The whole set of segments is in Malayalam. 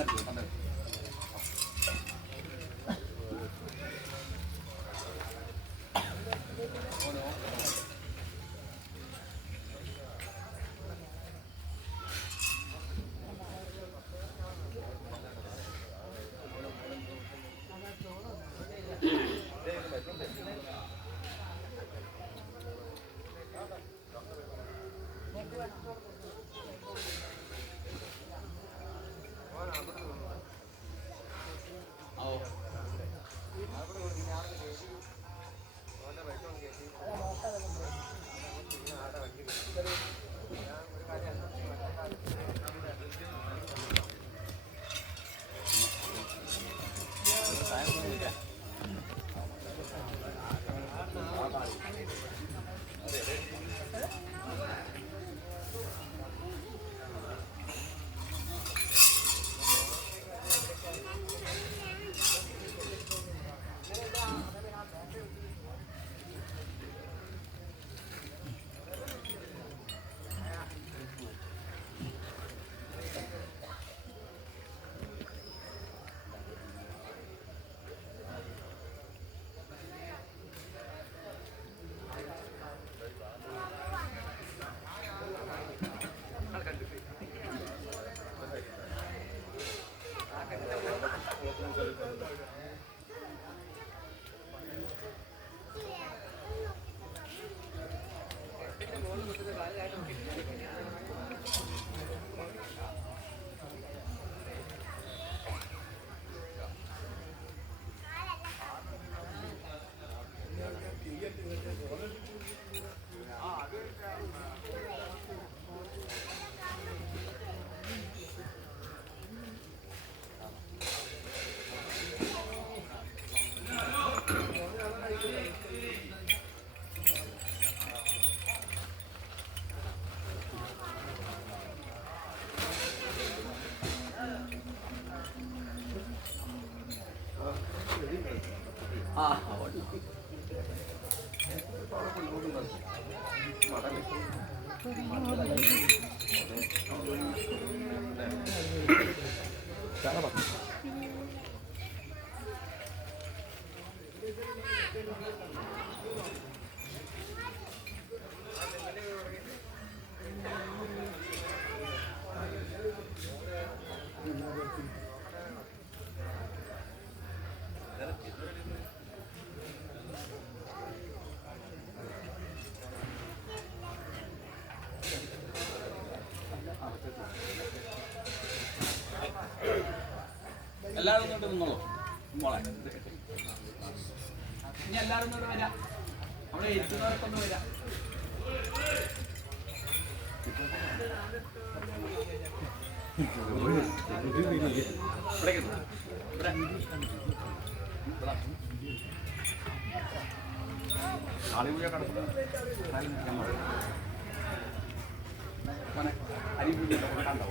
open up here. എല്ലാവരും ഒന്നോട്ട് നിന്നോളൂ മോളെ. ഇനി എല്ലാവരും ഒന്നോട്ട് വരാം. അവിടെ ഇരിക്കുന്നവരൊക്കെ ഒന്ന് വരാം. ഇവിടെ. ഇവിടെ. കാളിപൂജ കിടക്കുന്നു മോനെ അരി പൂജ കണ്ടോ?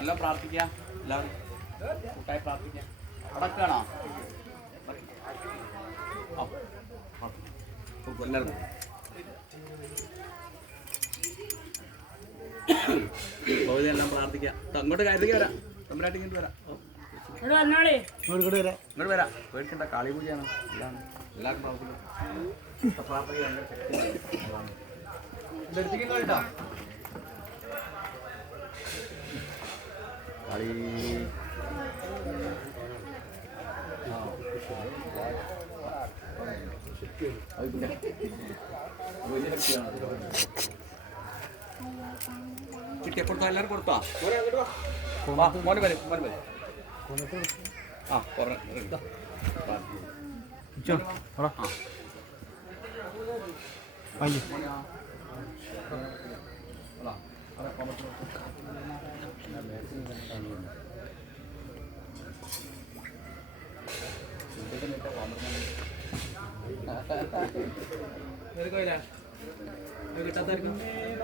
ഉള്ളവരെടുത്തോ പ്രാർത്ഥിക്കാം എല്ലാവരും കൂട്ടായി പ്രാർത്ഥിക്കാം. അടക്കാണോ? എല്ലാവരും. എല്ലാം പ്രാർത്ഥിക്കാം. അങ്ങോട്ട് കാര്യത്തേക്ക് വരാം. തമ്പരാട്ടി ഇങ്ങോട്ട് വരാം. ഇങ്ങോട്ട് ഇവിടെ വന്നോളേ. ഇങ്ങോട്ട് വരാം. പേടിക്കണ്ട കാളി പൂജയാണ്. എല്ലാം എല്ലാവർക്കും പ്രാർത്ഥിക്കാം പ്രാർത്ഥിക്കാൻ കേട്ടോ കളി. ചിട്ടിയെ കൊടുത്തോ എല്ലാവരും കൊടുത്തോ? മോന് വരും മോന് വരും. ആ കുറഞ്ഞ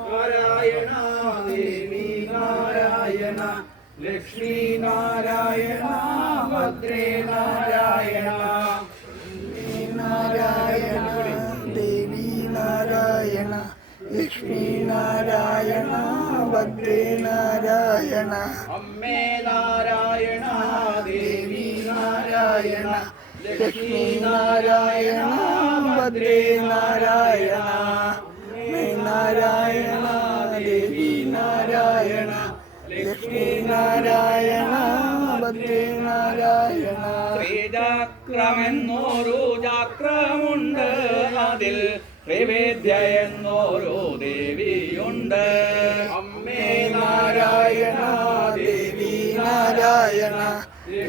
നാരായണ ദേവി നാരായണ ലക്ഷ്മി നാരായണ ഭദ്രേ നാരായണ നാരായണ ദേവി നാരായണ ലക്ഷ്മി ഭദ്രീനാരായണ ഭദ്രേ നാരായണ അമ്മേ നാരായണ ദേവി നാരായണ ലക്ഷ്മീനാരായണ ഭദ്രേ നാരായണ ലക്ഷ്മി നാരായണ ദേവി നാരായണ ലക്ഷ്മീനാരായണ ഭദ്രേ നാരായണ. ശ്രീചക്രമെന്നോരു ചക്രമുണ്ട് അതിൽ എന്നോരു ദേവിയുണ്ട്. അമ്മേ നാരായണ ദേവി നാരായണ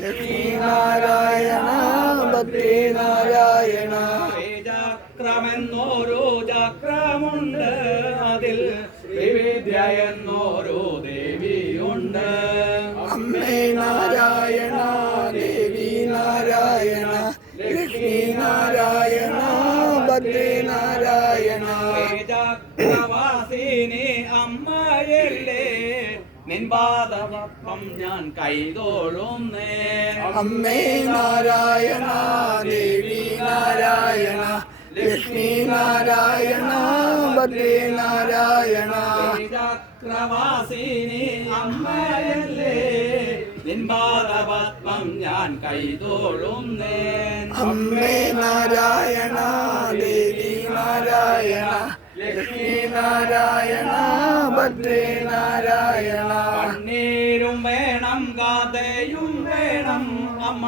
ലക്ഷ്മി നാരായണ ഭദ്രേ നാരായണ. ശ്രീചക്രമെന്നോരു ചക്രമുണ്ട്. അതിൽ എന്നോരു ഞാൻ കൈതോളുന്നേ. അമ്മേ നാരായണ ദേവി നാരായണ ലക്ഷ്മി നാരായണ ഭദ്രേ നാരായണ. ചക്രവാസിനി അമ്മയല്ലേ. നിൻപാദപത്മം ഞാൻ കൈതോളുന്നേ. അമ്മേ നാരായണ ദേവി നാരായണ ലക്ഷ്മി നാരായണ ഭദ്രേ നാരായണ കണ്ണീരും വേണം കാതയും വേണം അമ്മ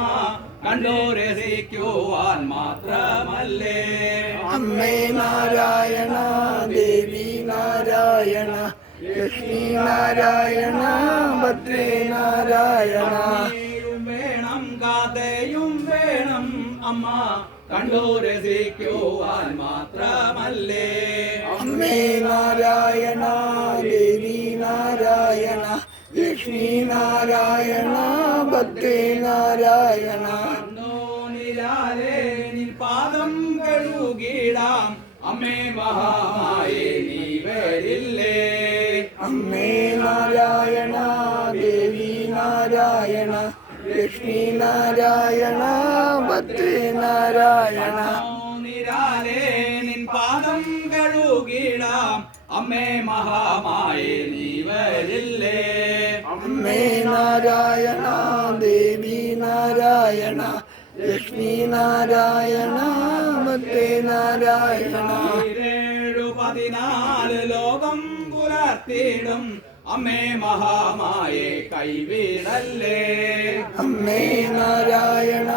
കണ്ടു രസിക്കുവാൻ മാത്രമല്ലേ. അമ്മേ നാരായണ ദേവി നാരായണ ലക്ഷ്മി നാരായണ ഭദ്രേ നാരായണ. അമ്മ കണ്ടു രസിക്കുവാൻ മാത്രമല്ലേ? അമ്മേ നാരായണ ദേവി നാരായണ ലക്ഷ്മി നാരായണ ഭദ്രേ നാരായണ. നിരാലേ നിൻ പാദം കഴുകിടാം. അമ്മേ മഹാമായേ നീ വരില്ലേ? അമ്മേ നാരായണ ദേവി നാരായണ ലക്ഷ്മി നാരായണ ഭദ്രേ നാരായണ നിരാലേ നിൻ പാദം കഴുകിടാം. അമ്മേ മഹാമായേ നീ വരില്ലേ? അമ്മേ നാരായണ ദേവി നാരായണ ലക്ഷ്മി നാരായണ ഭദ്രേ നാരായണ ഏഴു പതിനാല് ലോകം പുലർത്തിയിടും അമ്മേ മഹാമായെ കൈവിടല്ലേ. അമ്മേ നാരായണ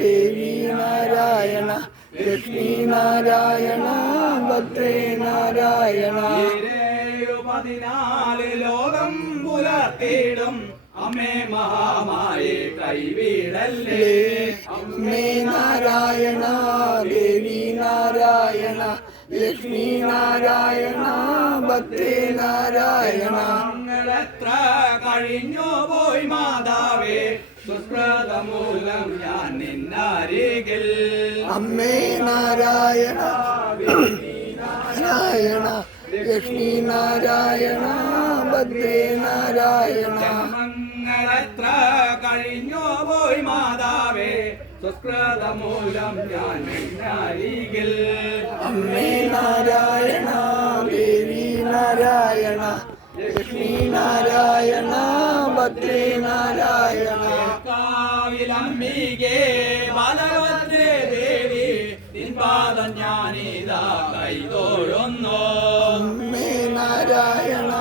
ദേവി നാരായണ ലക്ഷ്മി നാരായണ ഭദ്രേ നാരായണ. പതിനാല് ലോകം പുലർത്തിയിടും അമ്മേ മഹാമായെ കൈവിടല്ലേ. അമ്മേ നാരായണ ദേവി നാരായണ ലക്ഷ്മി നാരായണ ഭദ്രേ നാരായണ ഞങ്ങളെത്ര കഴിഞ്ഞു പോയി മാതാവേ. സുസ്മൃതമൂലം ഞാൻ നിന്നരികിൽ. അമ്മേ നാരായണ നാരായണ ലക്ഷ്മി നാരായണ ഭദ്രേ നാരായണ. ജന്മങ്ങളെത്ര കഴിഞ്ഞു പോയി മാതാവേ. സുസ്കൃത മൂലം ഞാൻ നിന്നരികിൽ അമ്മേ നാരായണ ദേവി നാരായണ ലക്ഷ്മി നാരായണ ഭദ്രേ നാരായണ. കാവിലംബികേ ബലഭദ്രേ ദേവി നിൻപാദം ഞാനിതാ കൈതോഴുന്നു. അമ്മേ നാരായണ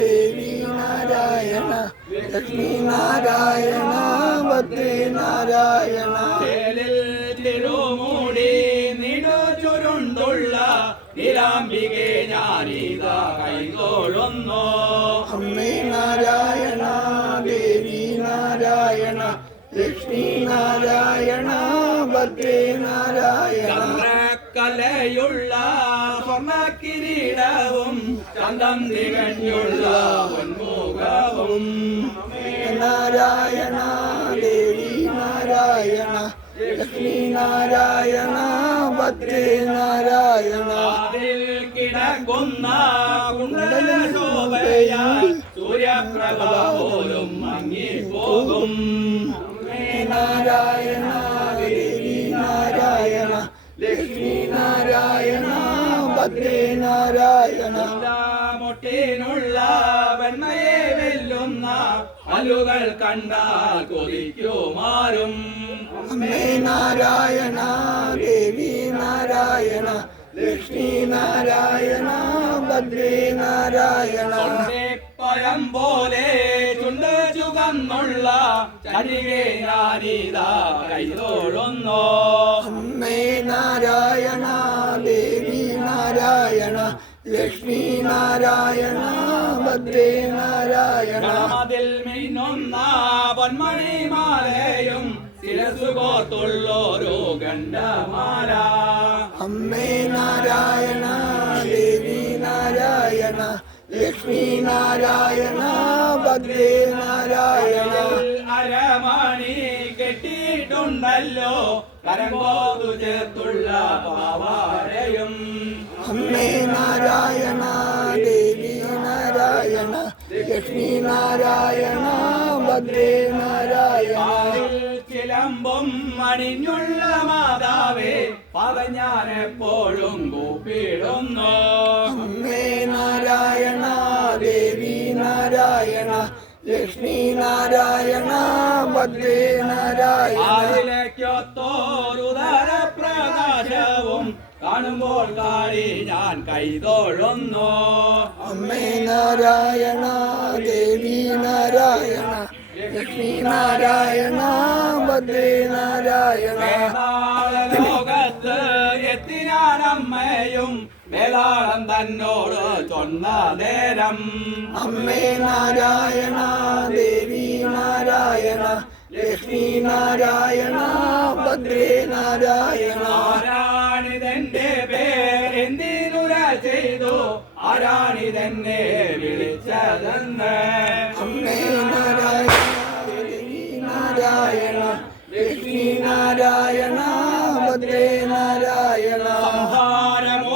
ദേവി നാരായണ ലക്ഷ്മി നാരായണ ഭദ്രേ നാരായണ ചേലിൽ തിരുമൂടി നിടു ചുരുണ്ടുള്ള നിലാംബികെ ഞാനിതാ കൈതോളുന്നു അമ്മേ നാരായണ ദേവി നാരായണ ലക്ഷ്മി നാരായണ ഭദ്രേ നാരായണ. കലയുള്ള സ്വർണ കിരീടവും ചന്തം തികഞ്ഞുള്ള പൊന്മുഖവും നാരായണ നാരായണ ലക്ഷ്മി നാരായണ ഭദ്രേ നാരായണ. അതിൽ നാരായണ ദേവി നാരായണ ലക്ഷ്മി നാരായണ ഭദ്രേ നാരായണ. മുട്ടിനുള്ള വെണ്ണയേ കല്ലുകൾ കണ്ടാൽ കൊതിക്കുമാരും അമ്മേ നാരായണ ദേവി നാരായണ ലക്ഷ്മി നാരായണ ഭദ്രേ നാരായണ. പഴം പോലെ ചുണ്ട് ചുകന്നുള്ള ചരികെ ഞാനിതാ കൈതോഴുന്നോ. അമ്മേ നാരായണ ദേവി നാരായണ ലക്ഷ്മി നാരായണ ഭദ്രേ നാരായണ. അതിൽ മിന്നുന്ന ഗണ്ഡമാല. അമ്മേ നാരായണ ദേവി നാരായണ ലക്ഷ്മി നാരായണ ഭദ്രേ നാരായണ. അരമണി കെട്ടിയിട്ടുണ്ടല്ലോ കരമ്പോതു ചേർത്തുള്ള പാവാരയും അമ്മേ നാരായണ ദേവി നാരായണ ലക്ഷ്മി നാരായണ. ഭദ്രേ നാരായണ ചിലമ്പും അണിഞ്ഞുള്ള മാതാവേ പറഞ്ഞാനെപ്പോഴും കൂപ്പിടുന്നു. അമ്മേ നാരായണ ദേവി നാരായണ ലക്ഷ്മി നാരായണ ഭദ്രേ നാരായണ. പ്രകാശവും കാണുമ്പോൾ കാളി ഞാൻ കൈതോഴുന്നു അമ്മേ നാരായണ ദേവി നാരായണ ലക്ഷ്മി നാരായണ ഭദ്രേ നാരായണ. ലോകത്ത് ലോകത്ത് എത്തിനാനമ്മയും വേതാളം തന്നോട് ചൊന്ന നേരം. അമ്മേ നാരായണ ദേവി നാരായണ ലക്ഷ്മി നാരായണ ഭദ്രേ നാരായണ. ആരാണിതെന്നെ വിളിച്ചതെന്ന്. അമ്മേ നാരായണ നാരായണ ലക്ഷ്മി നാരായണ ഭദ്രേ നാരായണ. സംഹാരമൂർത്തിയാം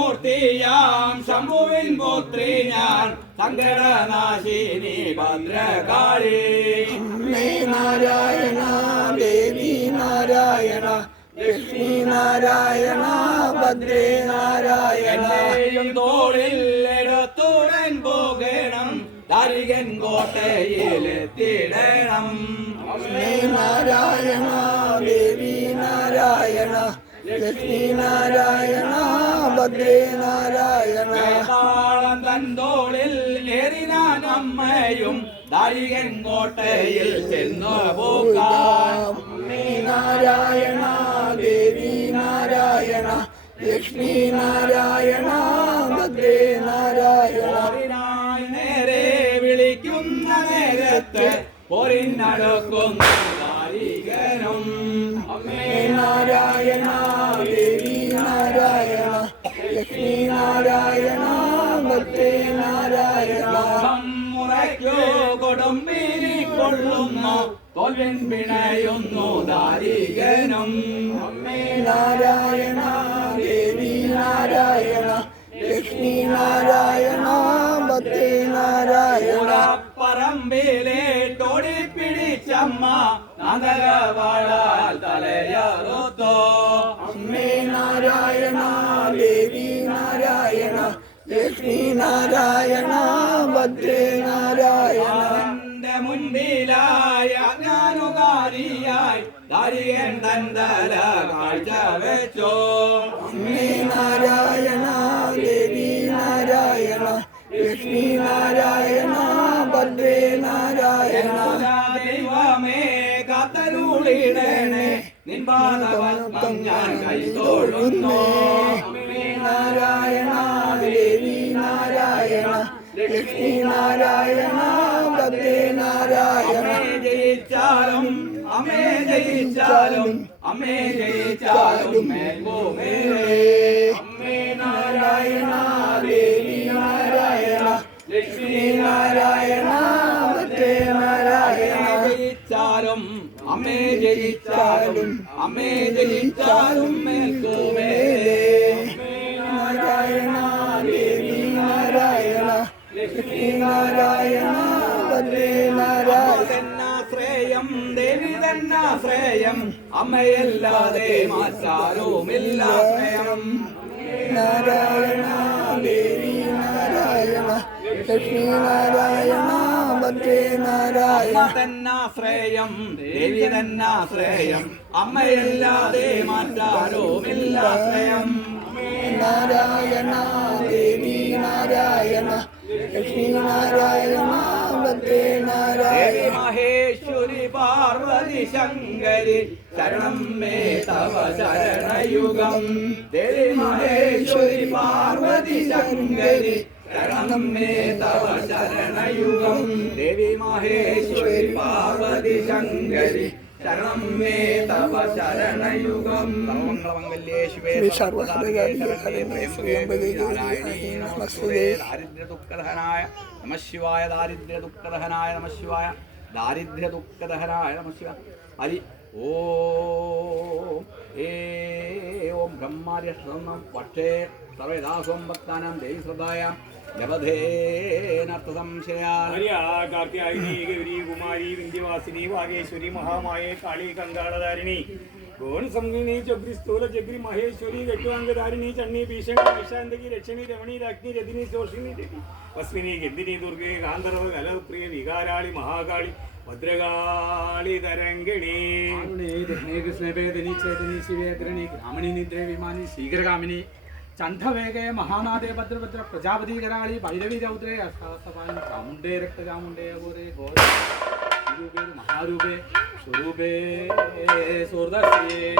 ശംഭുവിൻ പുത്രി ഞാൻ. സങ്കടനാശിനി ഭദ്രകാളി. അമ്മേ നാരായണ ദേവി നാരായണ ലക്ഷ്മി നാരായണ ഭദ്രേ നാരായണ. തോളിൽ ദരികൻ കോട്ടയിലെത്തിടണം അമ്മേ നാരായണ ദേവി നാരായണ ലക്ഷ്മി നാരായണ ഭദ്രേ നാരായണ. താളം തന്തോളിൽ തോളിൽ ഏറിനാൻ അമ്മയും ദരികൻ കോട്ടയിൽ ചെന്നു പോകാം നാരായണ ദേവി നാരായണ ലക്ഷ്മി നാരായണ ഭദ്രേ നാരായണ. നേരത്ത് പോരിനടക്കുന്ന ദാരികനും അമ്മേ നാരായണ ദേവി നാരായണ. ലക്ഷ്മി നാരായണ ഭദ്രേ നാരായണ. കൊടുമ്പിരി അമ്മേ നാരായണ ദേവി നാരായണ. ലക്ഷ്മി നാരായണ. നഗരവാളാൽ തലയറുത്തോ. അമ്മേ നാരായണ ദേവി നാരായണ ലക്ഷ്മി നാരായണ ഭദ്രേ നാരായണ. എന്റെ മുൻപിലായ ഞാനുകാരിയായി ദാരികൻ തന്തല കാഴ്ച വെച്ചോ. അമ്മേ നാരായണ ദേവി നാരായണ ലക്ഷ്മി നാരായണ ഭദ്രേ നാരായണ. കാത്തരുളിടണേ നിൻപാദവക്കം ഞാൻ കൈതൊഴുന്നു നാരായണ ദേവി നാരായണ. ലക്ഷ്മി നാരായണ ഭദ്രേ നാരായണ. ജയിച്ചാലും അമ്മേ ജയിച്ചാലും അമ്മേ ജയിച്ചാലും മേൽഭൂമിയിലേ. അമ്മേ ജയിച്ചാലും മേൽക്കുമേലേ നാരായണ ദേവി നാരായണ ലക്ഷ്മി നാരായണ ഭദ്രേ നാരായണ. തന്നാശ്രയം ദേവി തന്നാശ്രയം അമ്മയല്ലാതെ മാറ്റാരുമില്ല ശ്രേയം. നാരായണ ദേവി നാരായണ ലക്ഷ്മി നാരായണ നാരായണ അമ്മ തന്നാശ്രയം ദേവി തന്നാശ്രയം. അമ്മയില്ലാതെ മാറ്റാരോമില്ല ശ്രയം നാരായണ ദേവി നാരായണ ലക്ഷ്മി നാരായണ ഭദ്രേ നാരായണ. മഹേശ്വരി പാർവതി ശങ്കരി ശരണം മേ തവ ശരണയുഗം. ദേവി മഹേശ്വരി പാർവതി ശങ്കരി ശരണം മേ തവ ശരണയുഗം ദേവി മഹേശ്വരി പാർവതി ശങ്കരി ശരണം മേ തവ ശരണയുഗം സർവമംഗളമംഗല്യേ ശിവേ ശ്രീ സർവഹൃദയാദിവേ ഹരേ ഓ. ഏ ഓം. ബ്രഹ്മാര്യശ്രമം പക്ഷേ സർവേദാസ്വം ഭക്താനാം ദേവി ശ്രദ്ധായ. കാർത്യായനി ഗൗരി കുമാരി വിന്ധ്യവാസിനി വാഗേശ്വരി മഹാമായ കാളി കങ്കാളധാരിണി ഗോൺ സംഗിണി ചഗ്രി സ്ഥൂല ജഗ്രി മഹേശ്വരി ഗട്ടുവാംഗധാരിണി ചണ്ണി ഭീഷണി വൈശാന്തകി രക്ഷണി രമണി രാജ്ഞി രതിനി ശോഷിണി രതി വസ്വിനി ഗന്ധിനി ദുർഗേ ഗാന്ധർവ കലപ്രിയ വികാരാളി മഹാകാളി ഭദ്രകാളി തരംഗിണി. ദഹനേ കൃഷ്ണേ വേദനി ചേതനി ശിവേ ഗ്രണി ഗ്രാമണി നിദ്രേ വിമാനി चंदवेगे महानादे भद्रभद्र प्रजापतिकराळि भैरवीरौद्रे अष्टास्तपानि चामुण्डे रक्तचामुण्डे अघोरे घोरे रूपे महारूपे स्वरूपे सोर्दस्ये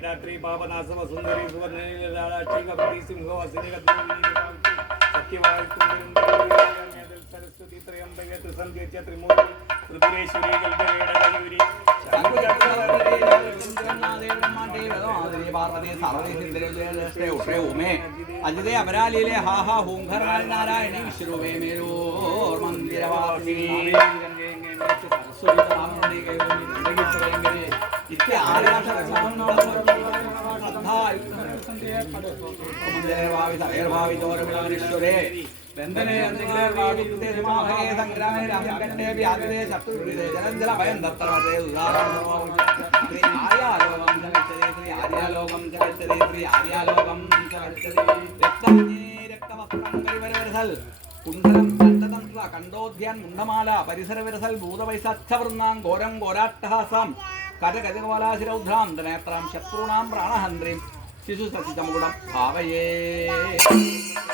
धात्री पापनासव सुंदरी सुवर्णी सिंहवासिनी सत्यवायु सरस्वती त्रयंबके त्रिसंधे त्रिमूर्ति ത്രിമൂർത്തി അമരാലിയിലെ ഹാ അജിതേ ഹാഹ ഹൂങ്കരായ നാരായണി വിശ്വരൂപേ മേരോർ മന്ദിരവാസിനി ബന്ധനേ ആര്യാലോകം ചലച്ചതേ ശ്രീ ആര്യാലോകം ചലച്ചതേ രക്തവസ്ത്രം കണ്ഠോദ്യാൻ മുണ്ടമാല പരിസരവിരസൽ ഭൂതവൈസാഖ്യവൃന്നാം ഘോരം ഘോരാട്ടഹാസം കരകജകമാലാശിരൗദ്രാന്തനേത്രാം ശത്രുണാം പ്രാണഹന്ത്രീം ശിശു സസിതമുടം ഭാവയേ ും.